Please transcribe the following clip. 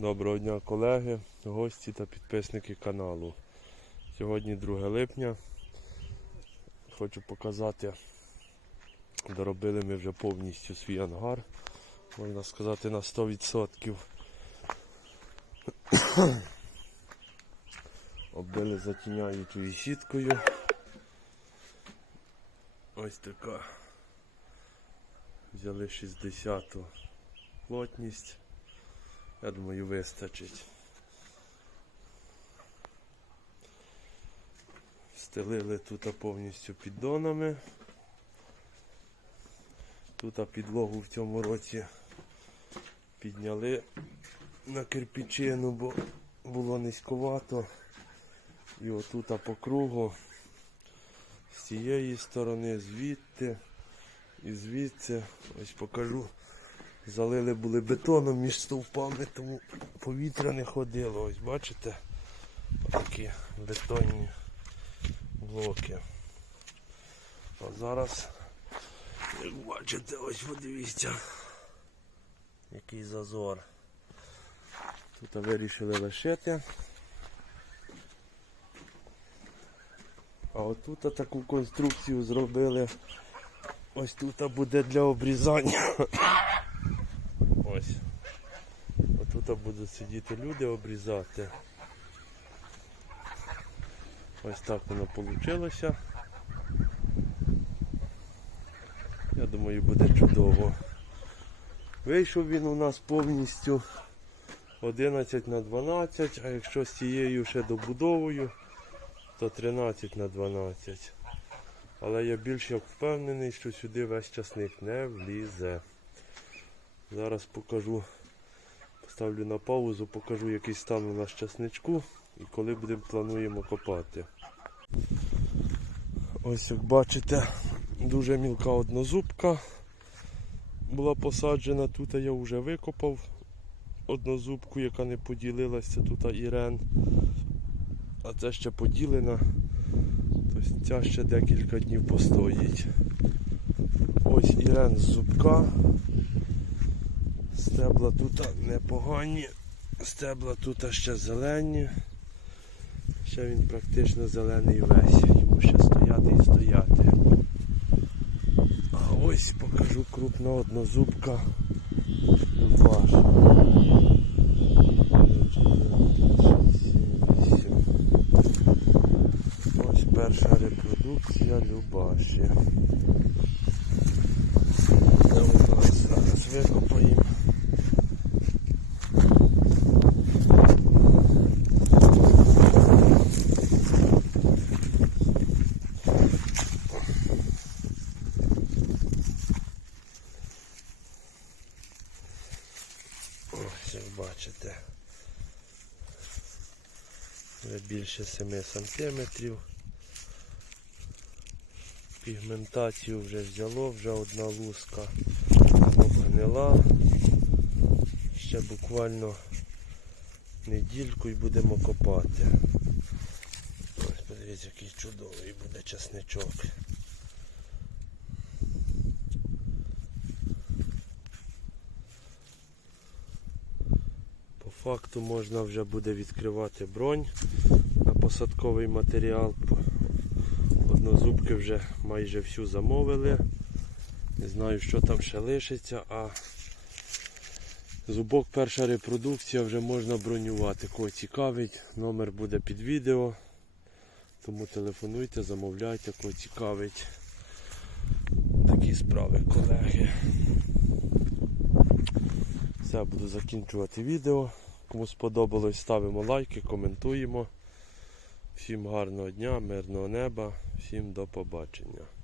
Доброго дня, колеги, гості та підписники каналу. Сьогодні 2 липня. Хочу показати, доробили ми вже повністю свій ангар, можна сказати, на 100%. Оббили затіняючою сіткою. Ось така. Взяли 60-ту плотність. Я думаю, вистачить. Стелили тут повністю піддонами. Тут підлогу в цьому році підняли на кирпичину, бо було низьковато. І отут по кругу з цієї сторони, звідти і звідси, ось покажу. Залили були бетоном між стовпами, тому повітря не ходило. Ось бачите? Такі бетонні блоки. А зараз, як бачите, ось подивіться, який зазор. Тут вирішили лишити. А отут таку конструкцію зробили. Ось тут буде для обрізання. Ось. Отут будуть сидіти люди обрізати. Ось так воно вийшло. Я думаю, буде чудово. Вийшов він у нас повністю 11 на 12, а якщо з цією ще добудовою, то 13 на 12. Але я більш як впевнений, що сюди весь часник не влізе. Зараз покажу, поставлю на паузу, покажу який стан у нас часничку і коли будемо плануємо копати. Ось як бачите, дуже мілка однозубка була посаджена. Тут я вже викопав однозубку, яка не поділилася, тут Ірен. А це ще поділена. Тобто ця ще декілька днів постоїть. Ось Ірен з зубка. Стебла тут непогані, стебла тут ще зелені. Ще він практично зелений весь, йому ще стояти і стояти. А ось покажу крупна однозубка Любаш. Ось перша репродукція Любаші. Зараз викопаємо. Ось як бачите. Вже більше 7 сантиметрів. Пігментацію вже взяло, вже одна луска обгнила. Ще буквально недільку і будемо копати. Ось подивіться, який чудовий буде часничок. Факту можна вже буде відкривати бронь на посадковий матеріал. Однозубки вже майже всю замовили. Не знаю, що там ще лишиться, а зубок перша репродукція вже можна бронювати. Кого цікавить, номер буде під відео. Тому телефонуйте, замовляйте, кого цікавить. Такі справи, колеги. Все, буду закінчувати відео. Кому сподобалось, ставимо лайки, коментуємо. Всім гарного дня, мирного неба, всім до побачення.